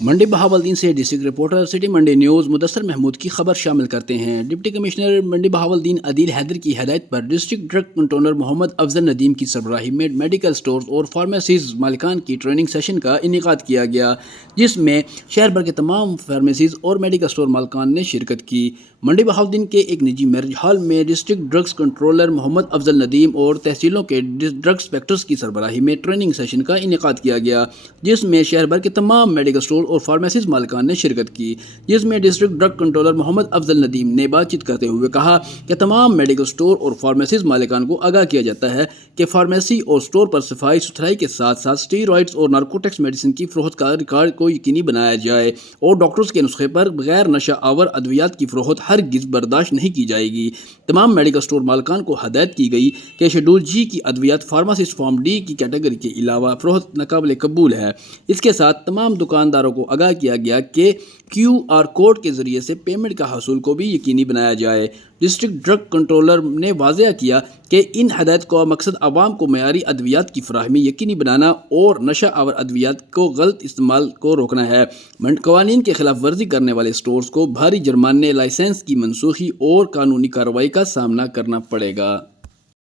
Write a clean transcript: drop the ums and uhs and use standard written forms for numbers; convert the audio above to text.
منڈی بہاولدین سے district reporter city منڈی نیوز مدثر محمود کی خبر شامل کرتے ہیں۔ ڈپٹی کمشنر منڈی بہاولدین عدیل حیدر کی ہدایت پر ڈسٹرکٹ ڈرگ کنٹرولر محمد افضل ندیم کی سربراہی میں میڈیکل سٹورز اور فارمیسیز مالکان کی ٹریننگ سیشن کا انعقاد کیا گیا، جس میں شہر بھر کے تمام فارمیسیز اور میڈیکل سٹور مالکان نے شرکت کی۔ منڈی بہاولدین کے ایک نجی میرج ہال میں ڈسٹرکٹ ڈرگس کنٹرولر محمد افضل ندیم اور تحصیلوں کے ڈرگ انسپیکٹرز کی سربراہی میں ٹریننگ سیشن کا انعقاد کیا گیا، جس میں شہر بھر کے تمام میڈیکل سٹور اور فارمیسیز مالکان نے شرکت کی۔ جس میں ڈسٹرکٹ ڈرگ کنٹرولر محمد افضل ندیم نے بات چیت کرتے ہوئے کہا کہ تمام میڈیکل سٹور اور فارمیسیز مالکان کو آگاہ کیا جاتا ہے کہ فارمیسی اور سٹور پر صفائی ستھرائی کے ساتھ ساتھ اسٹیرائڈز اور نارکوٹکس میڈیسن کی فروخت کا ریکارڈ کو یقینی بنایا جائے اور ڈاکٹرز کے نسخے پر غیر نشہ آور ادویات کی فروخت ہرگز برداشت نہیں کی جائے گی۔ تمام میڈیکل سٹور مالکان کو ہدایت کی گئی کہ شیڈول جی کی ادویات فارماسسٹ فارم ڈی کی کیٹیگری کے علاوہ فروخت ناقابل قبول ہے۔ اس کے ساتھ تمام دکانداروں کو آگاہ کیا گیا کہ کیو آر کوڈ کے ذریعے سے پیمنٹ کا حصول کو بھی یقینی بنایا جائے۔ ڈسٹرکٹ ڈرگ کنٹرولر نے واضح کیا کہ ان ہدایت کا مقصد عوام کو معیاری ادویات کی فراہمی یقینی بنانا اور نشہ آور ادویات کو غلط استعمال کو روکنا ہے۔ قوانین کی خلاف ورزی کرنے والے سٹورز کو بھاری جرمانے، لائسنس کی منسوخی اور قانونی کارروائی کا سامنا کرنا پڑے گا۔